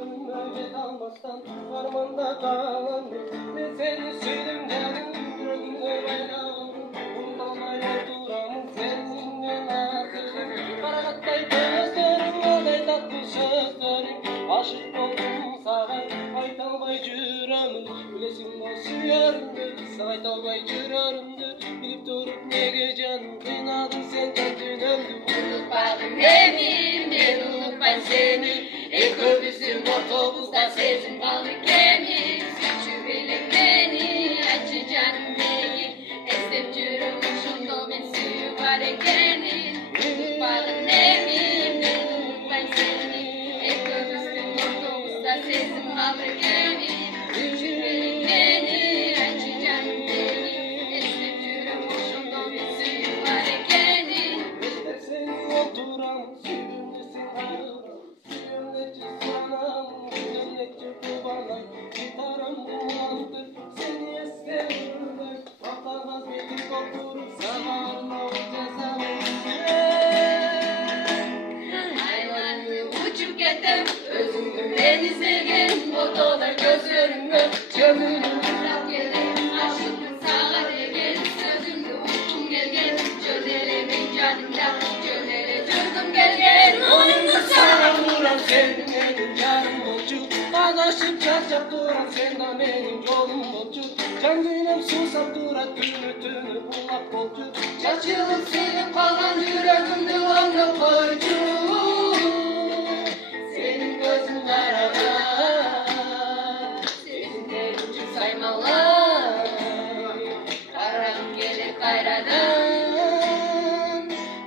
gönlüme vet almazsan ormanda kalandım. Ben seni sevdim canım, yüreğimde bayrağım. Bundan ayrı duramam seninle nasıl. Karagattay gözlerim, alday tatlı sözlerim. Aşık oldum sana, aytalmay jürömün. Bilesin o suyarımdı, aytalmay jürörümdü. Bilip durup ne gecen, kıynadın sen kendin öldün. Unutmadım emin, ben unutmayım seni. Ekobüsüm otobüste sesim kaldı kemik. Suçu bilin beni, acı canım değil. Estep çürümüşüm domin suyu var ekeni. Unutmadım emin, ben unutmayım seni. Ekobüsüm otobüste sesim kaldı kemik. Suçu bilin beni, acı canım değil. Estep çürümüşüm domin suyu var ekeni. İşte senin oturan, sevimlisin ağır. Sevimlici sanam, sevimlici bu bana. Gitarım ulandır, seni eskerler. Atlamaz benim oturup zamanla o cezamı. Hayvanlı uçup gittim, özümdüm beni sevgin. Fotolar gözlerimle gömülüm. Rap gelin, aşıkım sağa gelin. Sözümdü unuttum gelgen. Çözelemin canımda, çözele çözdüm gelgen. Oyunda sana vuran sen benim yarım bolcu. Adaşıp çarşap duran sen de benim yolum bolcu. Can günüm susap duran günü tünü bulak bolcu. Çaçılıp silip kalan yüreğimde onda koycu. Senin gözün karalar, senin de uçuk saymalar. Karanlık gelir kayradan.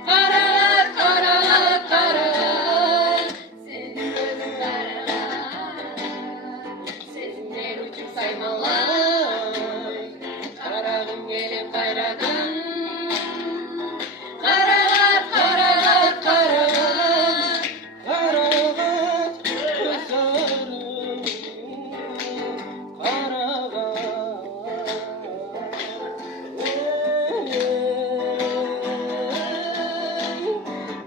Karalar, karalar, karalar. Senin gözün karalar, senin de uçuk saymalar. Karanlık gelir kayradan. Karalar, karalar, karalar. Karavat kızarım, karavat.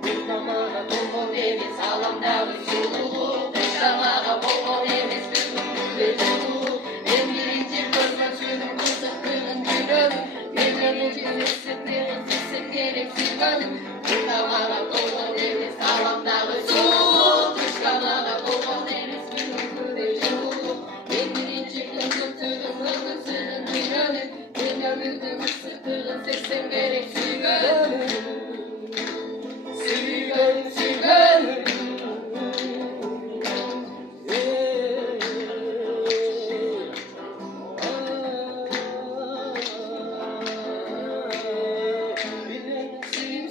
Bir damağa bol bol deniz, sağlamda bir sululu. Bir damağa bol bol deniz, bir mutlu ve dolu. En birinci gözler suyunun kızıklığının gülüm. Gülümün cümlesinin sesim gereksiz bölüm. Bir damağa bol bol deniz, sağlamda bir sululu. Bir damağa bol bol deniz, bir mutlu ve dolu. En birinci gözler suyunun kızıklığının gülüm. Gülümün cümlesinin sesim gereksiz bölüm. Sigan, sigan.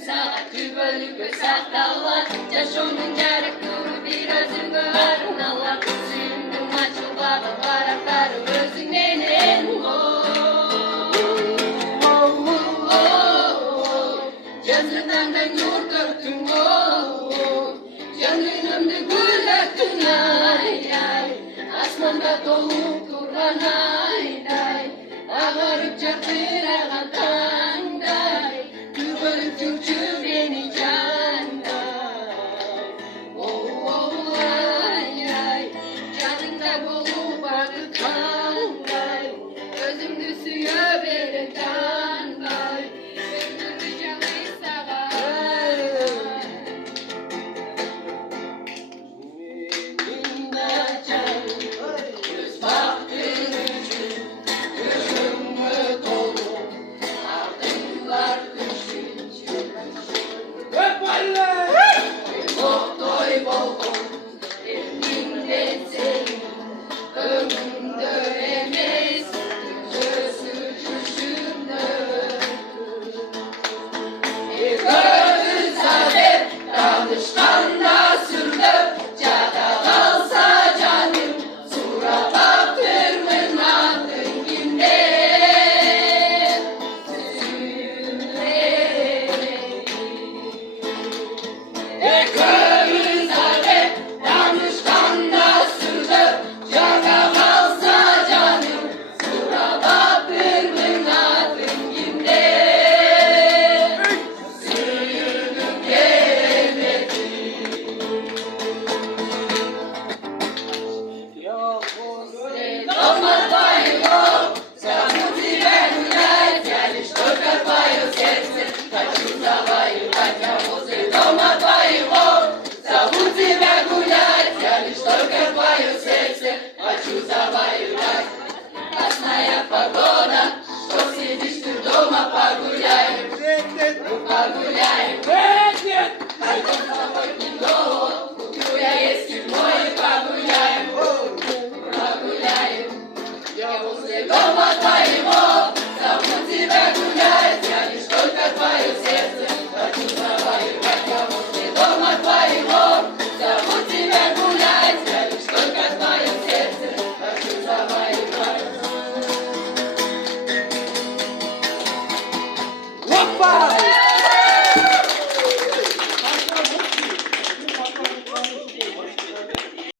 Saat tübölük ve saktallar. Caşonun carık duru bir özüngü arın Allah. Suyumdum açıl baba baraklarım özünden en Yazıdan ben nur döktüm canımda gül döktün ay ay. Asmanda dolu